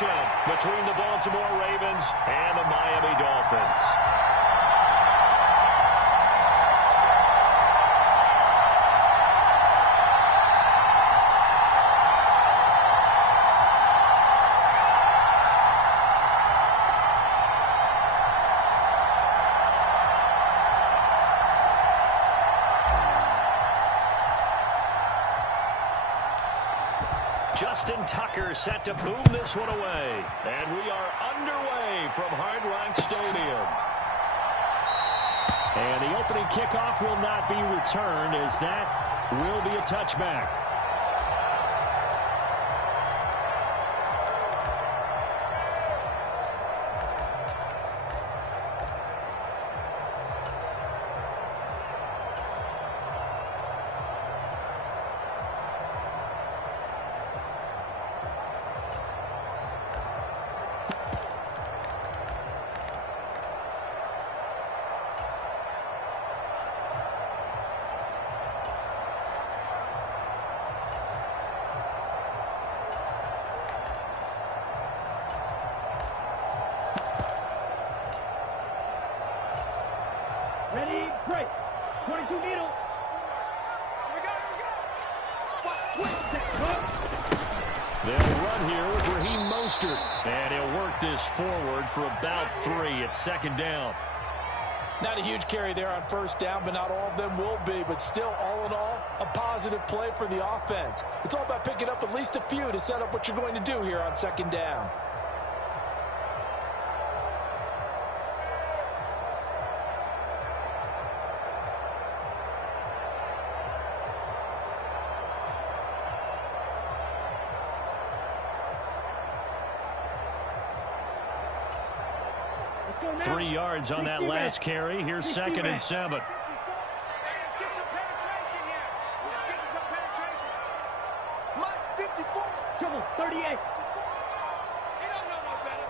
possession between the Baltimore Ravens and the Miami Dolphins. Justin Tucker set to boom this one away. And we are underway from Hard Rock Stadium. And the opening kickoff will not be returned, as that will be a touchback. Ready, break. 22 needle. Here we go, here we go. Watch, twist. They'll run here with Raheem Mostert. And he'll work this forward for about 3 at second down. Not a huge carry there on first down, but not all of them will be. But still, all in all, a positive play for the offense. It's all about picking up at least a few to set up what you're going to do here on second down. Let's go now. 3 yards on that last carry. Here's 2nd and 7. Let's get some penetration here. Let's get some penetration. Mike 54. Trouble 38. He don't know no better.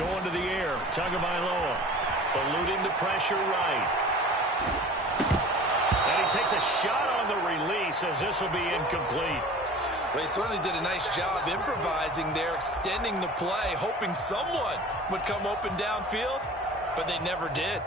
Going to the air. Tagovailoa eluding the pressure right. And he takes a shot on the release, as this will be incomplete. They certainly did a nice job improvising there, extending the play, hoping someone would come open downfield, but they never did.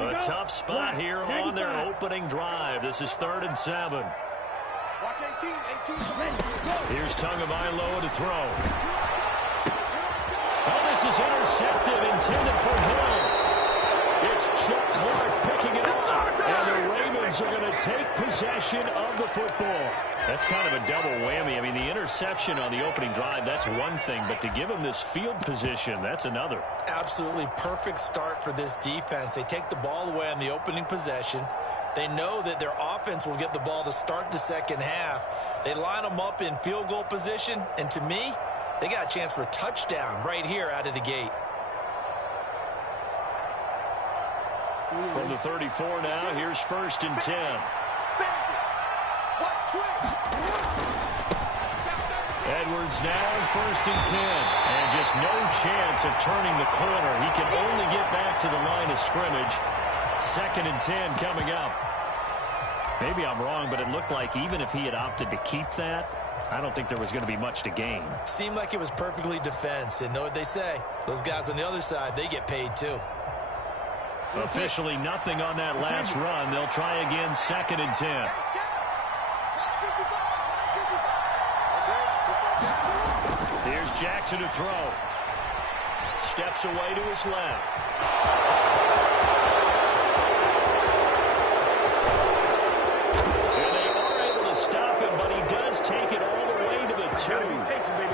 A tough spot here on their opening drive. This is 3rd and 7. Watch 18. Here's Tagovailoa to throw. Oh, this is intercepted, intended for Hill. It's Chuck Clark picking it up. And the Ravens are going to take possession of the football. That's kind of a double whammy. I mean, the interception on the opening drive, that's one thing. But to give them this field position, that's another. Absolutely perfect start for this defense. They take the ball away on the opening possession. They know that their offense will get the ball to start the second half. They line them up in field goal position. And to me, they got a chance for a touchdown right here out of the gate. From the 34 now, here's 1st and 10. Edwards now in 1st and 10. And just no chance of turning the corner. He can only get back to the line of scrimmage. 2nd and 10 coming up. Maybe I'm wrong, but it looked like even if he had opted to keep that, I don't think there was going to be much to gain. Seemed like it was perfectly defense. And know what they say? Those guys on the other side, they get paid too. Officially nothing on that last run. They'll try again, 2nd and 10. Here's Jackson to throw. Steps away to his left. And they are able to stop him, but he does take it all the way to the 2.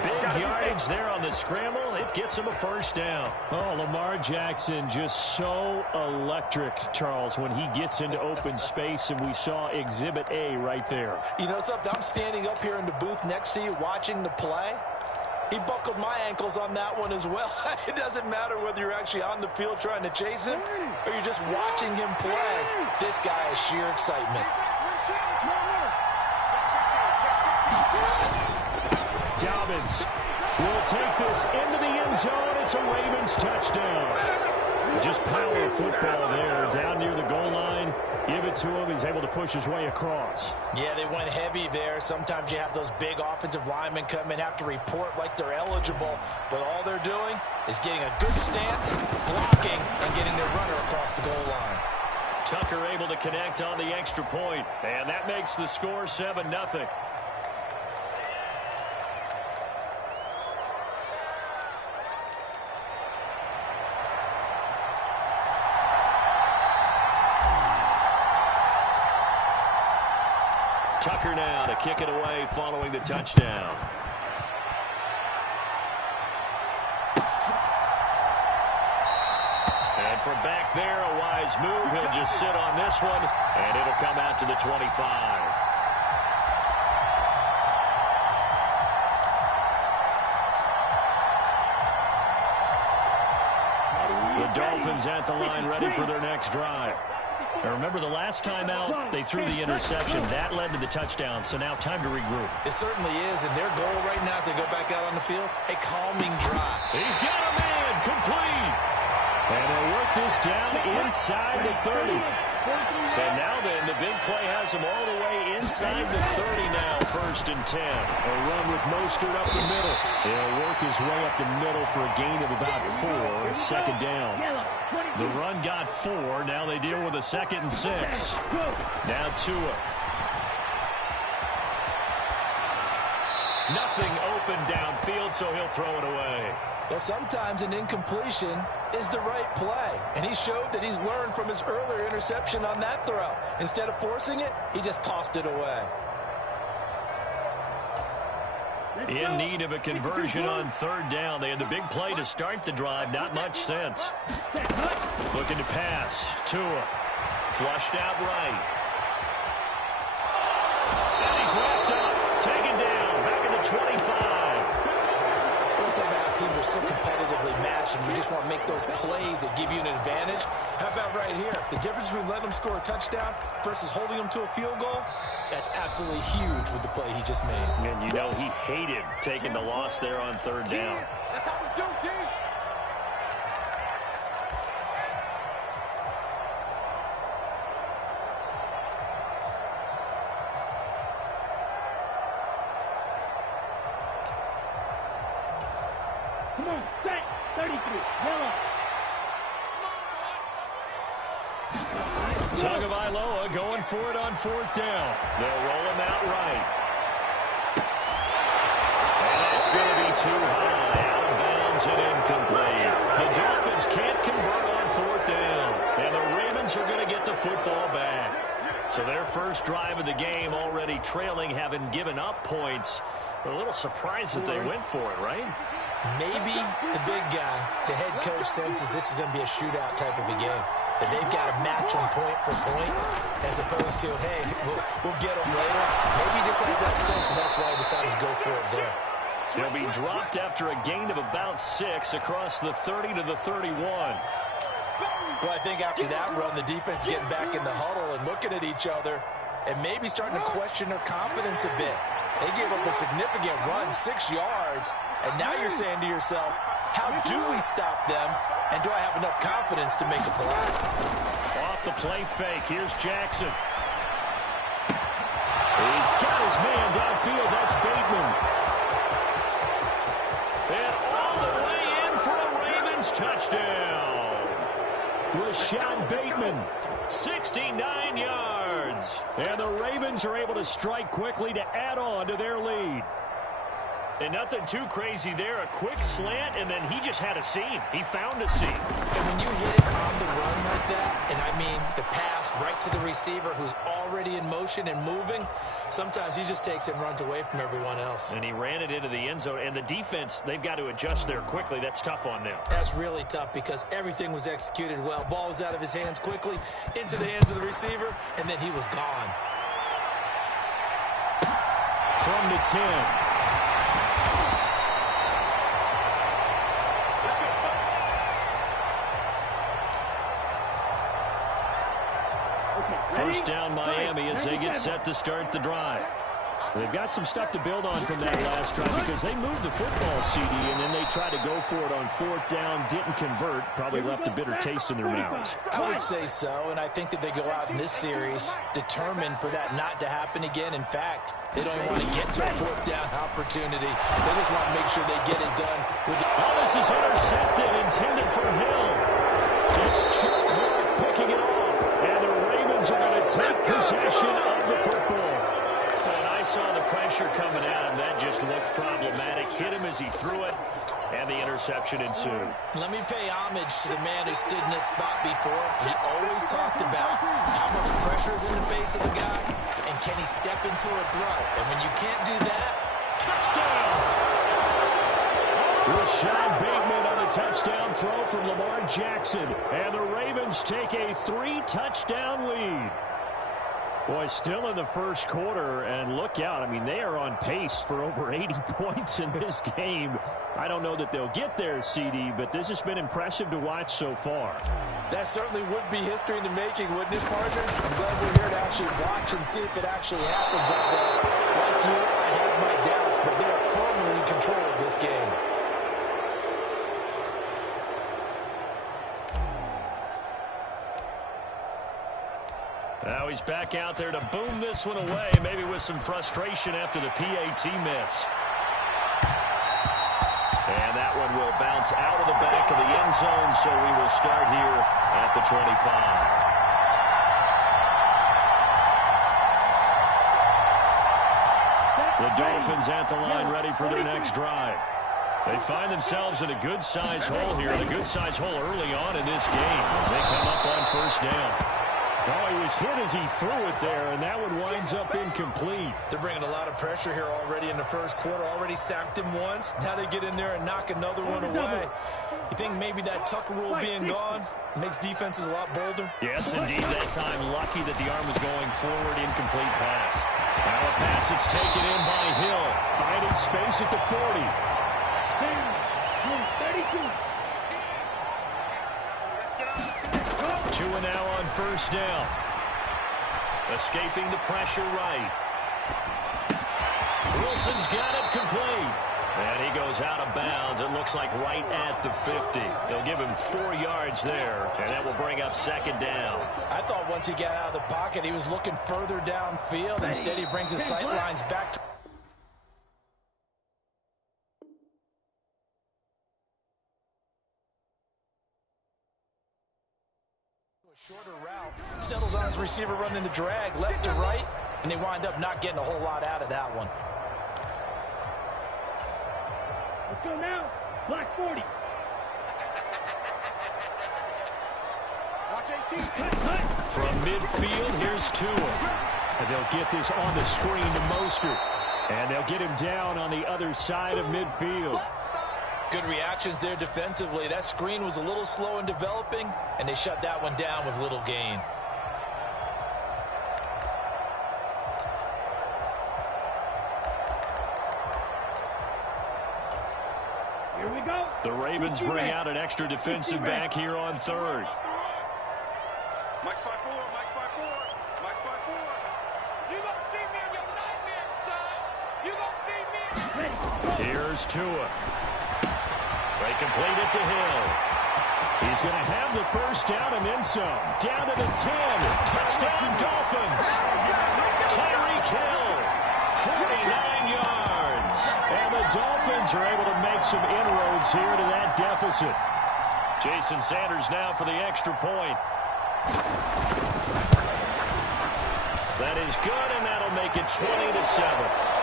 Big yardage there on the scramble. It gets him a 1st down. Oh, Lamar Jackson just so electric, Charles, when he gets into open space, and we saw Exhibit A right there. You know something? I'm standing up here in the booth next to you watching the play. He buckled my ankles on that one as well. It doesn't matter whether you're actually on the field trying to chase him or you're just watching him play. This guy is sheer excitement. Dobbins will take this into the end zone. It's a Ravens touchdown. Just power football there. Down near the goal line. Give it to him. He's able to push his way across. Yeah, they went heavy there. Sometimes you have those big offensive linemen come in, have to report like they're eligible. But all they're doing is getting a good stance, blocking, and getting their runner across the goal line. Tucker able to connect on the extra point. And that makes the score 7-0. Tucker now to kick it away following the touchdown. And from back there, a wise move. He'll just sit on this one, and it'll come out to the 25. The Dolphins at the line ready for their next drive. Now remember, the last time out, they threw the interception. That led to the touchdown, so now time to regroup. It certainly is, and their goal right now as they go back out on the field, a calming drive. He's got a man, complete. And they'll work this down inside the 30. So now then, the big play has him all the way inside the 30 now, 1st and 10. A run with Mostert up the middle. He'll work his way up the middle for a gain of about 4. 2nd down. The run got 4. Now they deal with a 2nd and 6. Now Tua. Nothing open downfield, so he'll throw it away. Well, sometimes an incompletion is the right play, and he showed that he's learned from his earlier interception on that throw. Instead of forcing it, he just tossed it away. In need of a conversion on 3rd down. They had the big play to start the drive. Not much sense. Looking to pass. Tua. Flushed out right. And he's wrapped up. Taken down. Back at the 25. Let's talk about how teams are so competitively matched, and you just want to make those plays that give you an advantage. How about right here? The difference between letting them score a touchdown versus holding them to a field goal, that's absolutely huge with the play he just made. And you know he hated taking the loss there on 3rd down. That's how we do, dude. Come on, set 33, yellow. Tagovailoa going for it on 4th down. They'll roll him out right. And that's going to be too high. Out of bounds and incomplete. The Dolphins can't convert on 4th down. And the Ravens are going to get the football back. So their first drive of the game already trailing, having given up points. They're a little surprised that they went for it, right? Maybe the big guy, the head coach, senses this is going to be a shootout type of a game. That they've got to match them point for point, as opposed to, hey, we'll get them later. Maybe he just has that sense, and that's why he decided to go for it there. He'll be dropped after a gain of about 6 across the 30 to the 31. Well, I think after that run, the defense is getting back in the huddle and looking at each other and maybe starting to question their confidence a bit. They gave up a significant run, 6 yards, and now you're saying to yourself, how do we stop them, and do I have enough confidence to make a play? Off the play fake, here's Jackson. He's got his man downfield, that's Bateman. And all the way in for a Ravens touchdown. Rashad Bateman. 69 yards. And the Ravens are able to strike quickly to add on to their lead. And nothing too crazy there. A quick slant, and then he just had a seam. He found a seam. And when you hit it on the run like that, and I mean the pass right to the receiver who's already in motion and moving, sometimes he just takes it and runs away from everyone else. And he ran it into the end zone. And the defense, they've got to adjust there quickly. That's tough on them. That's really tough because everything was executed well. Ball was out of his hands quickly, into the hands of the receiver, and then he was gone. From the 10. First down Miami as they get set to start the drive. They've got some stuff to build on from that last drive because they moved the football, CD, and then they tried to go for it on 4th down, didn't convert, probably left a bitter taste in their mouths. I would say so, and I think that they go out in this series determined for that not to happen again. In fact, they don't even want to get to a 4th down opportunity. They just want to make sure they get it done. Oh, this is intercepted, intended for Hill. It's Chuck Clark picking it off, and the Ravens are going to take possession of the football. I saw the pressure coming at him. That just looked problematic. Hit him as he threw it, and the interception ensued. Let me pay homage to the man who stood in this spot before. He always talked about how much pressure is in the face of a guy, and can he step into a throw. And when you can't do that, touchdown! Rashad Bateman on a touchdown throw from Lamar Jackson, and the Ravens take a 3-touchdown lead. Boy, still in the first quarter, and look out. I mean, they are on pace for over 80 points in this game. I don't know that they'll get there, CD, but this has been impressive to watch so far. That certainly would be history in the making, wouldn't it, partner? I'm glad we're here to actually watch and see if it actually happens. Like you, I have my doubts, but they are firmly in control of this game. Now he's back out there to boom this one away, maybe with some frustration after the PAT miss. And that one will bounce out of the back of the end zone, so we will start here at the 25. The Dolphins at the line ready for their next drive. They find themselves in a good-sized hole here, and a good-sized hole early on in this game as they come up on 1st down. Oh, he was hit as he threw it there, and that one winds up incomplete. They're bringing a lot of pressure here already in the first quarter. Already sacked him once. Now they get in there and knock another one away. You think maybe that Tucker rule being gone makes defenses a lot bolder? Yes, indeed. That time, lucky that the arm was going forward. Incomplete pass. Now a pass that's taken in by Hill. Finding space at the 40. 2 now on 1st down. Escaping the pressure right. Wilson's got it complete. And he goes out of bounds. It looks like right at the 50. They'll give him 4 yards there, and that will bring up 2nd down. I thought once he got out of the pocket, he was looking further downfield. Instead, he brings his sight lines back to shorter route, settles on his receiver running the drag left to right, and they wind up not getting a whole lot out of that one. Let's go now. Block 40. Watch 18. From midfield, here's Tua. And they'll get this on the screen to Mostert. And they'll get him down on the other side of midfield. Good reactions there defensively. That screen was a little slow in developing, and they shut that one down with little gain. Here we go. The Ravens bring out an extra defensive back here on 3rd. Mike 5-4, Mike 5-4, Mike 5-4. You gonna see me in your nightmare, son. You gonna see me. Here's Tua. They complete it to Hill. He's going to have the 1st down and then some. Down to the 10. Touchdown Dolphins. Tyreek Hill. 49 yards. And the Dolphins are able to make some inroads here to that deficit. Jason Sanders now for the extra point. That is good, and that'll make it 20-7.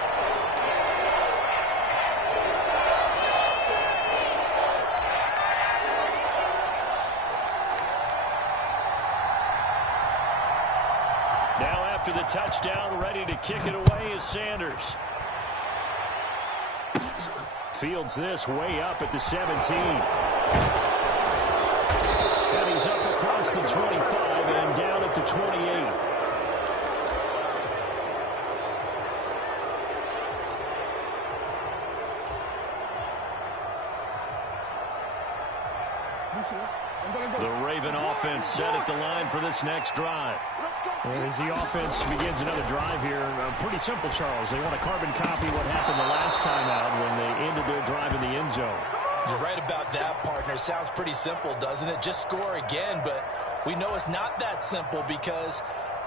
After the touchdown, ready to kick it away is Sanders. Fields this way up at the 17. And he's up across the 25 and down at the 28. The Raven offense set at the line for this next drive. As the offense begins another drive here, pretty simple, Charles. They want to carbon copy what happened the last time out when they ended their drive in the end zone. You're right about that, partner. Sounds pretty simple, doesn't it? Just score again, but we know it's not that simple because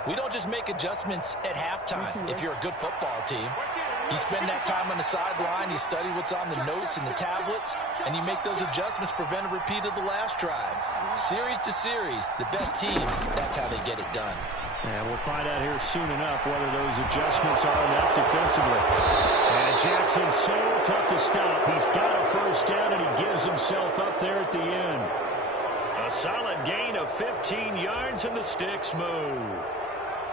we don't just make adjustments at halftime if you're a good football team. You spend that time on the sideline, you study what's on the notes and the tablets, and you make those adjustments, prevent a repeat of the last drive. Series to series, the best teams, that's how they get it done. And we'll find out here soon enough whether those adjustments are enough defensively. And Jackson's so tough to stop. He's got a first down, and he gives himself up there at the end. A solid gain of 15 yards, and the sticks move.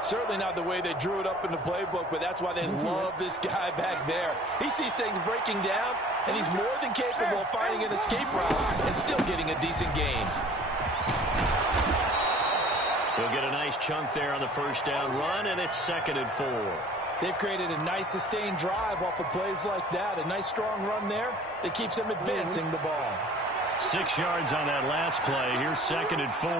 Certainly not the way they drew it up in the playbook, but that's why they love this guy back there. He sees things breaking down, and he's more than capable of finding an escape route and still getting a decent gain. He'll get a nice chunk there on the first down run, and it's 2nd and 4. They've created a nice sustained drive off of plays like that. A nice strong run there that keeps them advancing the ball. 6 yards on that last play. Here's 2nd and 4.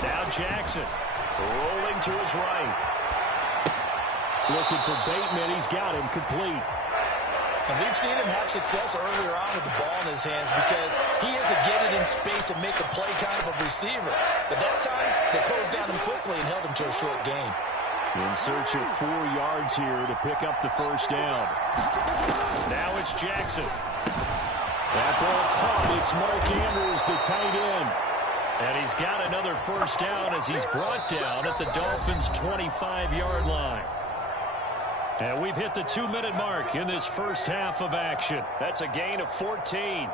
Now Jackson rolling to his right. Looking for Bateman. He's got him complete. And we've seen him have success earlier on with the ball in his hands because he has to get it in space and make a play kind of a receiver. But that time, they closed down him quickly and held him to a short gain. In search of 4 yards here to pick up the first down. Now it's Jackson. That ball caught. It's Mark Andrews, the tight end. And he's got another first down as he's brought down at the Dolphins' 25-yard line. And we've hit the 2-minute mark in this first half of action. That's a gain of 14.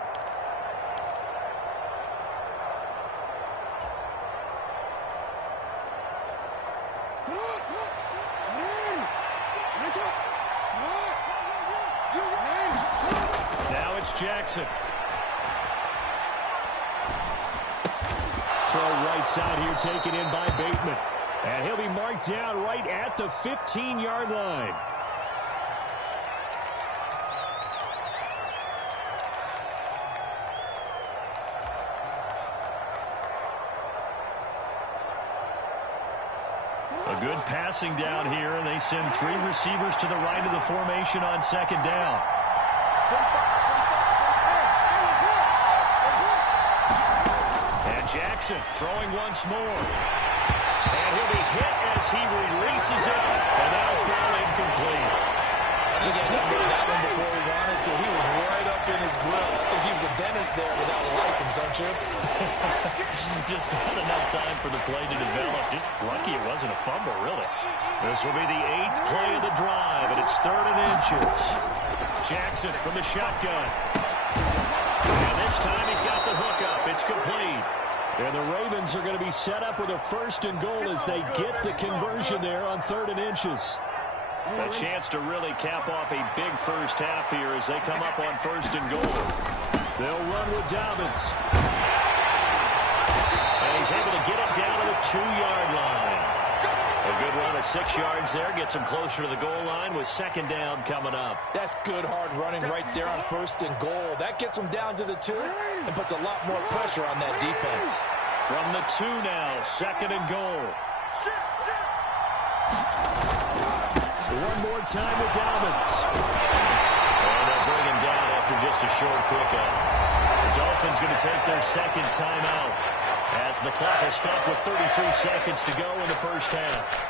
Now it's Jackson. Throw right side here taken in by Bateman. And he'll be marked down right at the 15-yard line. A good passing down here, and they send 3 receivers to the right of the formation on 2nd down. And Jackson throwing once more. And he'll be hit as he releases it, and that'll fall incomplete. I think he had to that one before he wanted to. He was right up in his grill. I think he was a dentist there without a license, don't you? Just not enough time for the play to develop. Just lucky it wasn't a fumble, really. This will be the 8th play of the drive, and it's 3rd and inches. Jackson from the shotgun. And this time he's got the hook up. It's complete. And the Ravens are going to be set up with a 1st and goal as they get the conversion there on 3rd and inches. A chance to really cap off a big first half here as they come up on 1st and goal. They'll run with Dobbins. And he's able to get it down to the 2-yard line. A good run of 6 yards there. Gets him closer to the goal line with 2nd down coming up. That's good hard running right there on 1st and goal. That gets him down to the 2 and puts a lot more pressure on that defense. From the 2 now, 2nd and goal. One more time with Dobbins. And they'll bring him down after just a short pickup. The Dolphins going to take their 2nd timeout as the clock will stop with 33 seconds to go in the first half.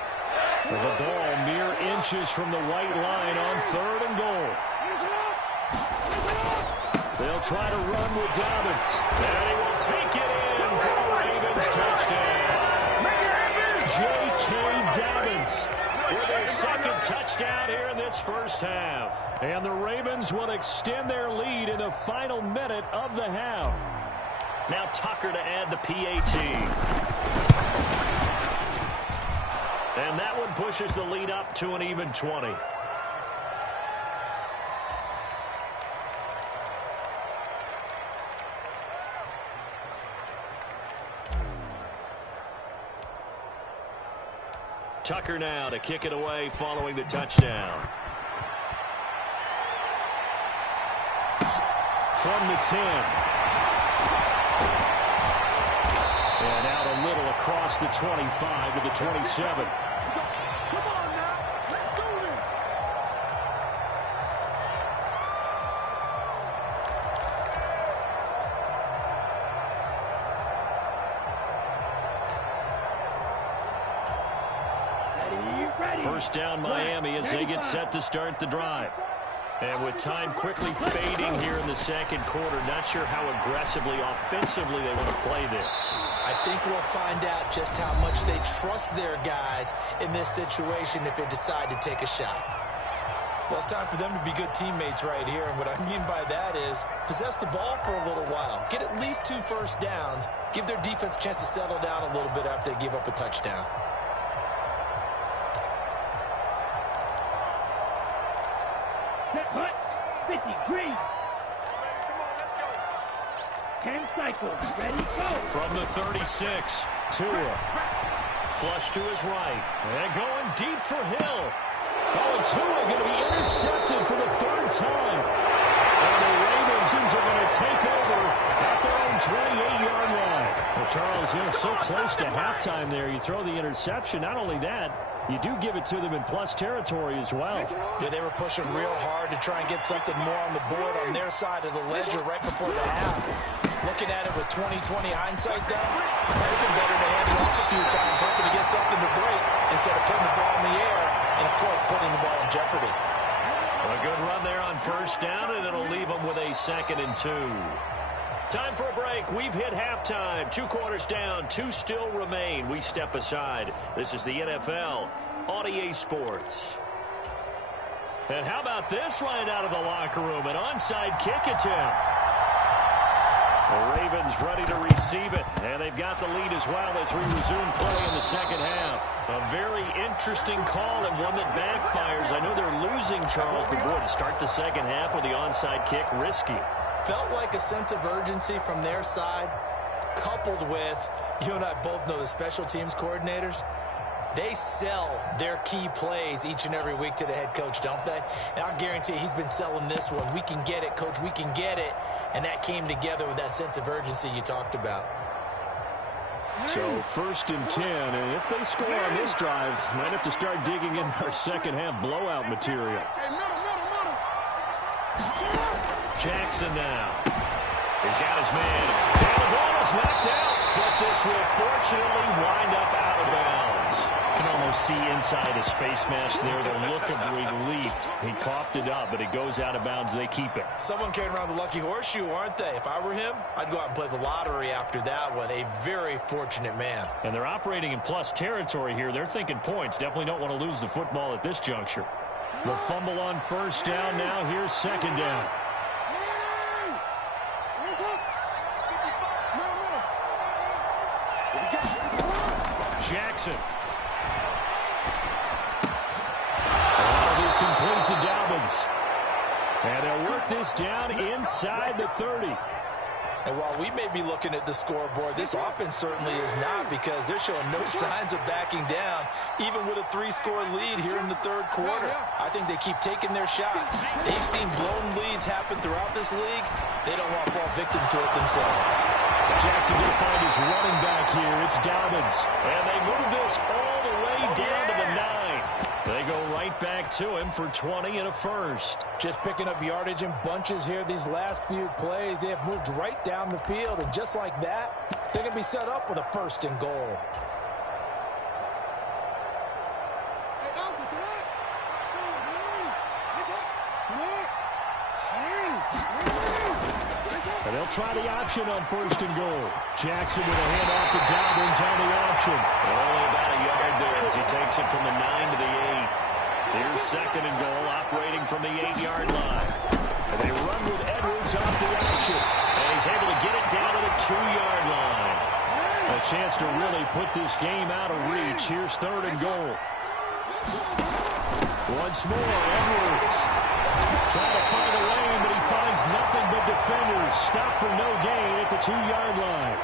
With the ball mere inches from the white line on 3rd and goal. They'll try to run with Dobbins. And he will take it in for a Ravens touchdown. J.K. Dobbins with his 2nd touchdown here in this first half. And the Ravens will extend their lead in the final minute of the half. Now Tucker to add the PAT. And that one pushes the lead up to an even 20. Tucker now to kick it away following the touchdown. from the 10. And out a little across the 25 to the 27. Come on now. Let's do this. First down Miami as they get set to start the drive. And with time quickly fading here in the second quarter, not sure how aggressively, offensively they want to play this. I think we'll find out just how much they trust their guys in this situation if they decide to take a shot. Well, it's time for them to be good teammates right here. And what I mean by that is possess the ball for a little while. Get at least 2 first downs. Give their defense a chance to settle down a little bit after they give up a touchdown. Hut, 50, green. Come on, let's go. 10 cycles, ready, go. From the 36, Tua. Flush to his right. And going deep for Hill. Oh, and Tua going to be intercepted for the 3rd time. And the Ravens are going to take over at their own 28-yard line. Well, Charles, they're so close to halftime there. You throw the interception. Not only that, you do give it to them in plus territory as well. Yeah, they were pushing real hard to try and get something more on the board on their side of the ledger right before the half. Looking at it with 20/20 hindsight, though, it would have been better to hand it off a few times, hoping to get something to break instead of putting the ball in the air and, of course, putting the ball in jeopardy. A good run there on first down, and it'll leave them with a 2nd and 2. Time for a break. We've hit halftime. 2 quarters down. 2 still remain. We step aside. This is the NFL on EA Sports. And how about this right out of the locker room? An onside kick attempt. The Ravens ready to receive it. And they've got the lead as well as we resume play in the second half. A very interesting call and one that backfires. I know they're losing, Charles, but boy, to start the second half with the onside kick, risky. Felt like a sense of urgency from their side, coupled with, you and I both know the special teams coordinators, they sell their key plays each and every week to the head coach, don't they? And I'll guarantee he's been selling this one. We can get it, coach, we can get it. And that came together with that sense of urgency you talked about. So 1st and 10, and if they score on this drive, might have to start digging in our second half blowout material. Jackson now. He's got his man. And the ball is knocked out, but this will fortunately wind up out of bounds. You can almost see inside his face mask there the look of relief. He coughed it up, but it goes out of bounds. They keep it. Someone carrying around the lucky horseshoe, aren't they? If I were him, I'd go out and play the lottery after that one. A very fortunate man. And they're operating in plus territory here. They're thinking points. Definitely don't want to lose the football at this juncture. The fumble on first down. Now here's second down. Jackson. That'll be complete to Dobbins. And they'll work this down inside the 30. And while we may be looking at the scoreboard, this offense certainly is not, because they're showing no signs of backing down, even with a 3-score lead here in the 3rd quarter. I think they keep taking their shots. They've seen blown leads happen throughout this league. They don't want to fall victim to it themselves. Jackson going to find his running back here. It's Dobbins. And they move this all the way down to the 9. They go right back to him for 20 and a first. Just picking up yardage in bunches here these last few plays. They have moved right down the field, and just like that, they're going to be set up with a 1st and goal. And they'll try the option on 1st and goal. Jackson with a handoff to Dobbins on the option. Only about a yard there as he takes it from the 9 to the 8. Here's 2nd and goal, operating from the 8-yard line. And they run with Edwards off the option. And he's able to get it down to the 2-yard line. A chance to really put this game out of reach. Here's 3rd and goal. Once more, Edwards trying to find a lane, but he finds nothing but defenders. Stop for no gain at the 2-yard line.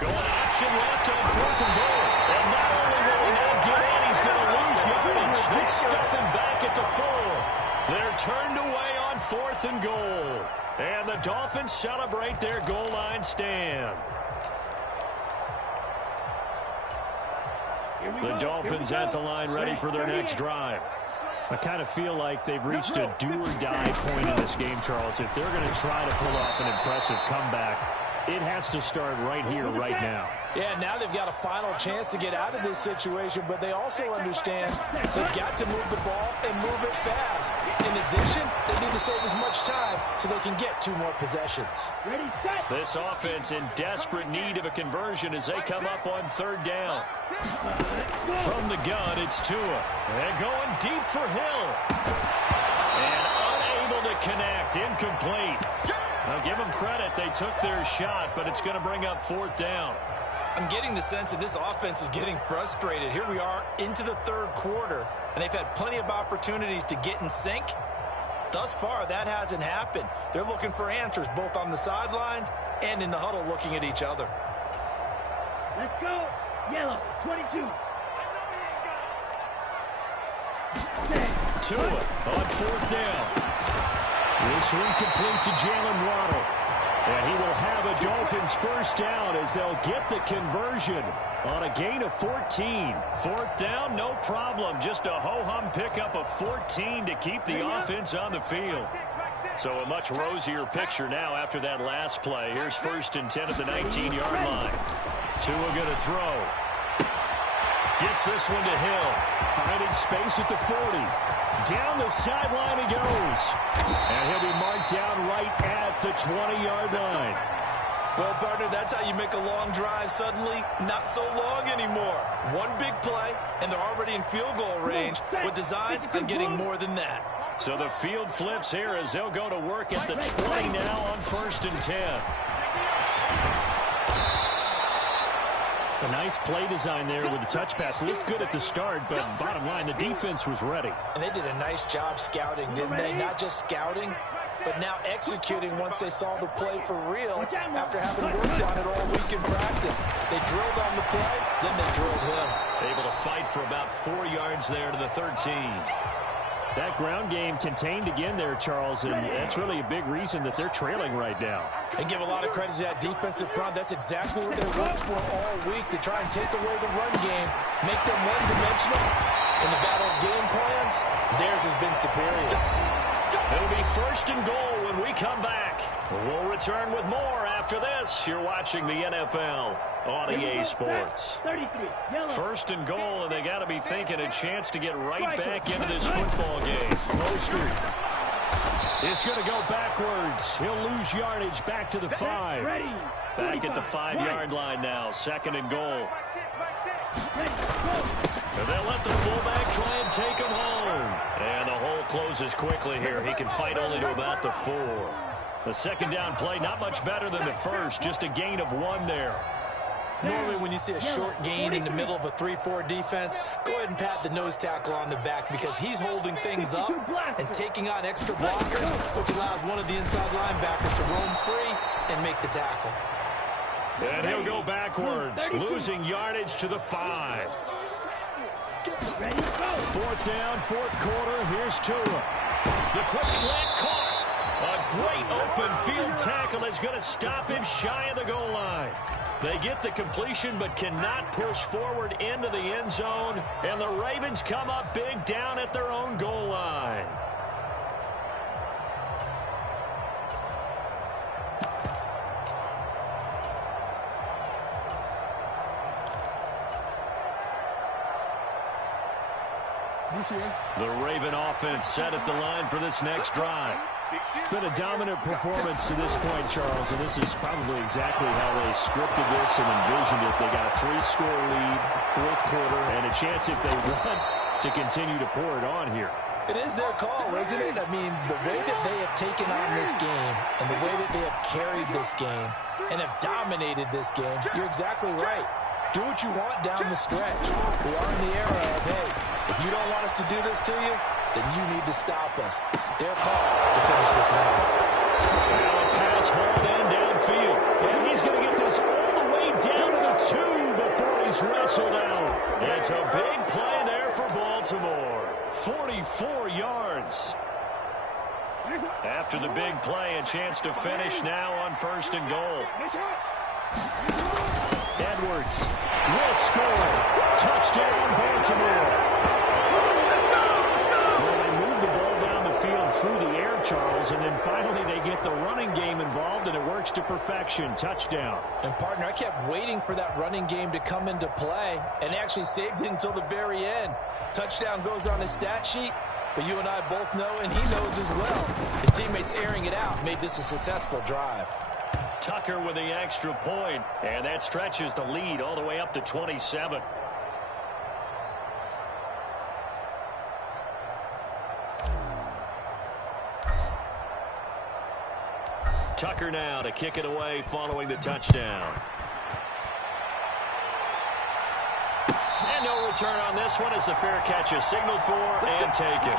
Going option left on 4th and goal. And not only will he not get in, he's going to lose yardage. This stuff him back at the 4. They're turned away on 4th and goal. And the Dolphins celebrate their goal line stand. The Dolphins at the line ready for their next drive. I kind of feel like they've reached a do-or-die point in this game, Charles. If they're going to try to pull off an impressive comeback, it has to start right here, right now. Yeah, now they've got a final chance to get out of this situation, but they also understand they've got to move the ball and move it fast. In addition, they need to save as much time so they can get 2 more possessions. This offense in desperate need of a conversion as they come up on 3rd down. From the gun, it's Tua. And going deep for Hill. And unable to connect, incomplete. Now give them credit, they took their shot, but it's going to bring up 4th down. I'm getting the sense that this offense is getting frustrated. Here we are into the 3rd quarter, and they've had plenty of opportunities to get in sync. Thus far, that hasn't happened. They're looking for answers both on the sidelines and in the huddle looking at each other. Let's go. Yellow, 22. Tua on 4th down. This one complete to Jalen Waddle. And he will have a Dolphins first down as they'll get the conversion on a gain of 14. 4th down, no problem. Just a ho-hum pickup of 14 to keep the offense on the field. So a much rosier picture now after that last play. Here's 1st and 10 at the 19-yard line. Tua going to throw. Gets this one to Hill. Finding space at the 40. Down the sideline he goes. And he'll be marked down right at the 20-yard line. Well, partner, that's how you make a long drive suddenly not so long anymore. One big play, and they're already in field goal range with designs on getting more than that. So the field flips here as they'll go to work at the 20 now on 1st and 10. A nice play design there with the touch pass. Looked good at the start, but bottom line, the defense was ready. And they did a nice job scouting, didn't they? Not just scouting, but now executing once they saw the play for real after having worked on it all week in practice. They drilled on the play, then they drilled him. Able to fight for about 4 yards there to the 13. That ground game contained again there, Charles, and that's really a big reason that they're trailing right now. And give a lot of credit to that defensive front. That's exactly what they worked for all week, to try and take away the run game, make them one-dimensional. In the battle of game plans, theirs has been superior. It'll be 1st and goal when we come back. We'll return with more after this. You're watching the NFL on EA Sports. 1st and goal, and they got to be thinking a chance to get right back into this football game. Mostert is going to go backwards. He'll lose yardage back to the 5. Back at the 5-yard line now. 2nd and goal. And they'll let the fullback try and take him home. And the hole closes quickly here. He can fight only to about the 4. The 2nd down play, not much better than the first. Just a gain of 1 there. Normally when you see a short gain in the middle of a 3-4 defense, go ahead and pat the nose tackle on the back because he's holding things up and taking on extra blockers, which allows one of the inside linebackers to roam free and make the tackle. And he'll go backwards, losing yardage to the 5. 4th down, 4th quarter. Here's Tua. The quick slant caught. A great open field tackle is going to stop him shy of the goal line. They get the completion but cannot push forward into the end zone. And the Ravens come up big down at their own goal line. The Raven offense set at the line for this next drive. It's been a dominant performance to this point, Charles, and this is probably exactly how they scripted this and envisioned it. They got a 3-score lead, 4th quarter, and a chance if they want to continue to pour it on here. It is their call, isn't it? I mean, the way that they have taken on this game and the way that they have carried this game and have dominated this game, you're exactly right. Do what you want down the stretch. We are in the era of, hey, if you don't want us to do this to you, then you need to stop us. Their call to finish this one off. Pass hauled in downfield. And he's going to get this all the way down to the 2 before he's wrestled out. It's a big play there there for Baltimore. 44 yards. After the big play, a chance to finish now on 1st and goal. Edwards will score. Touchdown, Baltimore. Well, they move the ball down the field through the air, Charles, and then finally they get the running game involved, and it works to perfection. Touchdown. And, partner, I kept waiting for that running game to come into play and actually saved it until the very end. Touchdown goes on his stat sheet, but you and I both know, and he knows as well, his teammates airing it out made this a successful drive. Tucker with the extra point, and that stretches the lead all the way up to 27. Tucker now to kick it away following the touchdown. And no return on this one as the fair catch is signaled for and taken.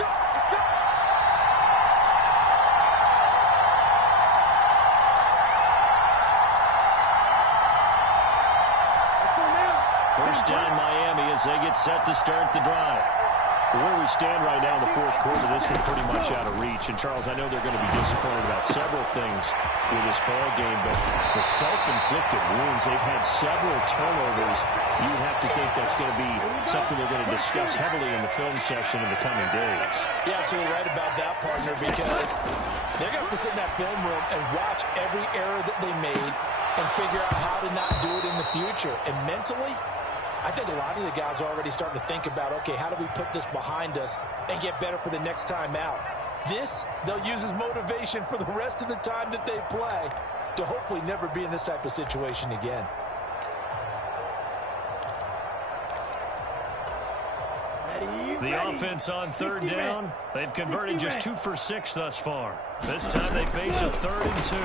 First down Miami as they get set to start the drive. Where we stand right now in the 4th quarter, this one's pretty much out of reach. And, Charles, I know they're going to be disappointed about several things with this ball game, but the self-inflicted wounds, they've had several turnovers. You would have to think that's going to be something they're going to discuss heavily in the film session in the coming days. You're absolutely right about that, partner, because they're going to have to sit in that film room and watch every error that they made and figure out how to not do it in the future. And mentally, I think a lot of the guys are already starting to think about, okay, how do we put this behind us and get better for the next time out? This, they'll use as motivation for the rest of the time that they play to hopefully never be in this type of situation again. The offense on 3rd down, they've converted just 2 for 6 thus far. This time they face a 3rd and 2.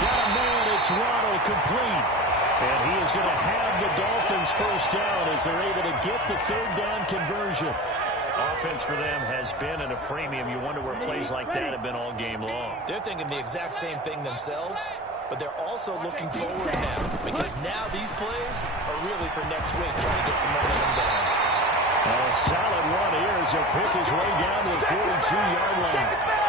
Got a man, it's Waddle, complete. And he is going to have the Dolphins first down as they're able to get the 3rd down conversion. Offense for them has been at a premium. You wonder where plays like that have been all game long. They're thinking the exact same thing themselves, but they're also looking forward now, because now these plays are really for next week, trying to get some momentum down. A solid one here as he'll pick his way down to the 42-yard line.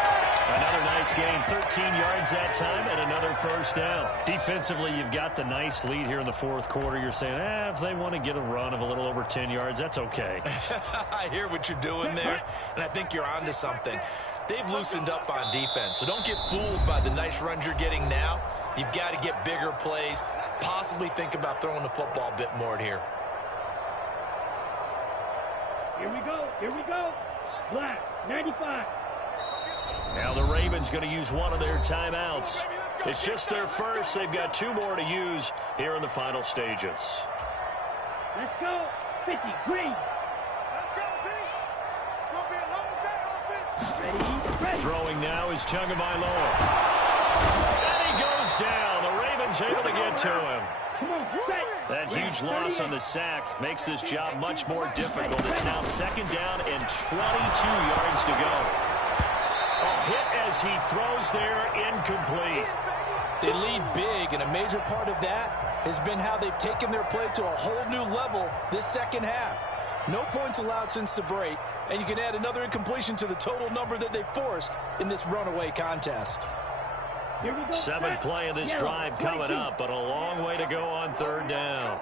Another nice gain, 13 yards that time, and another first down. Defensively, you've got the nice lead here in the 4th quarter. You're saying, if they want to get a run of a little over 10 yards, that's okay. I hear what you're doing there, and I think you're onto something. They've loosened up on defense, so don't get fooled by the nice runs you're getting now. You've got to get bigger plays, possibly think about throwing the football a bit more here. Here we go. Black, 95. Now the Ravens going to use one of their timeouts. It's just their first. They've got 2 more to use here in the final stages. Let's go. 50, green. Let's go, D. It's going to be a long day, offense. Ready. Throwing now is Tagovailoa. And he goes down. The Ravens able to get to him. Come on, set. That huge loss on the sack makes this job much more difficult. It's now 2nd down and 22 yards to go. A hit as he throws there, incomplete. They lead big, and a major part of that has been how they've taken their play to a whole new level this 2nd half. No points allowed since the break, and you can add another incompletion to the total number that they forced in this runaway contest. 7th play of this drive coming up, but a long way to go on 3rd down.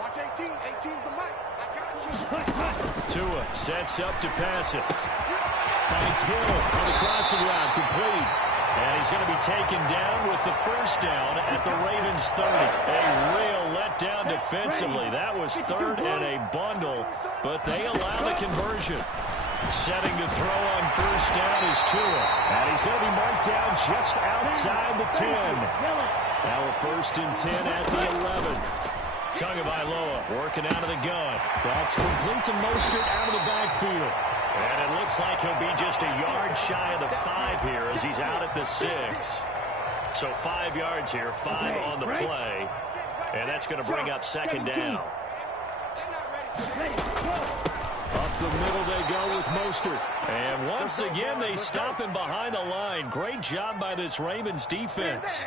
Watch 18. 18's the mic. I got you. Tua sets up to pass it. Finds Hill on the crossing route, complete. And he's going to be taken down with the first down at the Ravens 30. A real letdown defensively. That was 3rd and a bundle, but they allow the conversion. Setting to throw on first down is Tua. And he's going to be marked down just outside the 10. Now a 1st and 10 at the 11. Tagovailoa working out of the gun. That's complete to Mostert out of the backfield. And it looks like he'll be just a yard shy of the 5 here as he's out at the 6. So 5 yards here, 5 on the play. And that's going to bring up 2nd down. Up the middle they go go with Mostert. And once again, they stop him behind the line. Great job by this Ravens defense.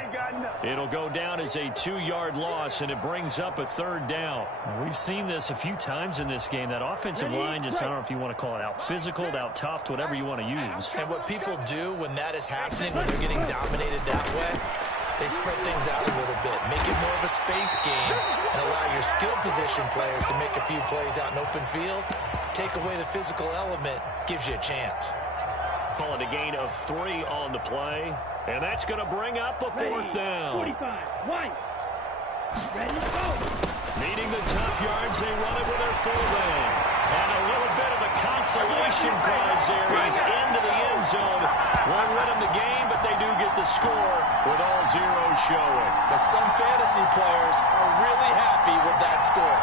It'll go down as a 2-yard loss, and it brings up a 3rd down. We've seen this a few times in this game. That offensive line just, I don't know if you want to call it out physical, out tough, whatever you want to use. And what people do when that is happening, when they're getting dominated that way, they spread things out a little bit, make it more of a space game, and allow your skill position players to make a few plays out in open field. Take away the physical element, gives you a chance. Call it a gain of 3 on the play, and that's going to bring up a 4th down. 45, White. Ready, go. Needing the tough yards, they run it with their fullback. And a little bit of a consolation prize there. He's into the end zone. Won't win him the game, but they do get the score with all zeros showing. But some fantasy players are really happy with that score.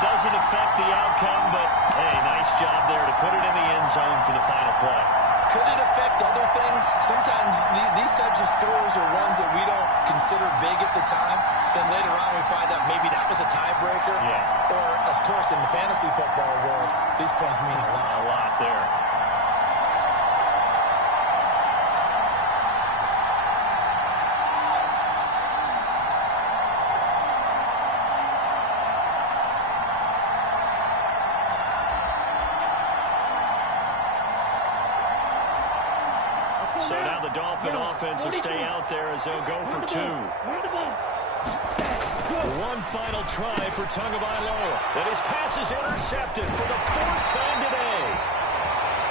Doesn't affect the outcome, but, hey, nice job there to put it in the end zone for the final play. Could it affect other things? Sometimes these types of scores are ones that we don't consider big at the time. Then later on we find out maybe that was a tiebreaker. Yeah. Or, of course, in the fantasy football world, these points mean a lot. A lot there. So now the Dolphin offense will stay out there as they'll go for 2. One final try for Tagovailoa. And his pass is intercepted for the 4th time today.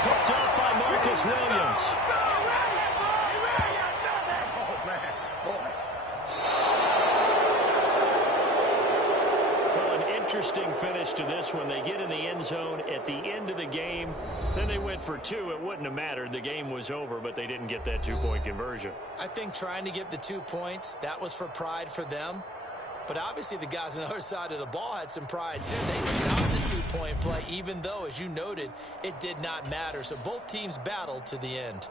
Picked up by Marcus Williams. Well, an interesting finish to this one. They get in the end zone at the end of the game. Then they went for 2. It wouldn't have mattered. The game was over, but they didn't get that 2-point conversion. I think trying to get the 2 points, that was for pride for them. But obviously the guys on the other side of the ball had some pride too. They stopped the 2-point play, even though, as you noted, it did not matter. So both teams battled to the end.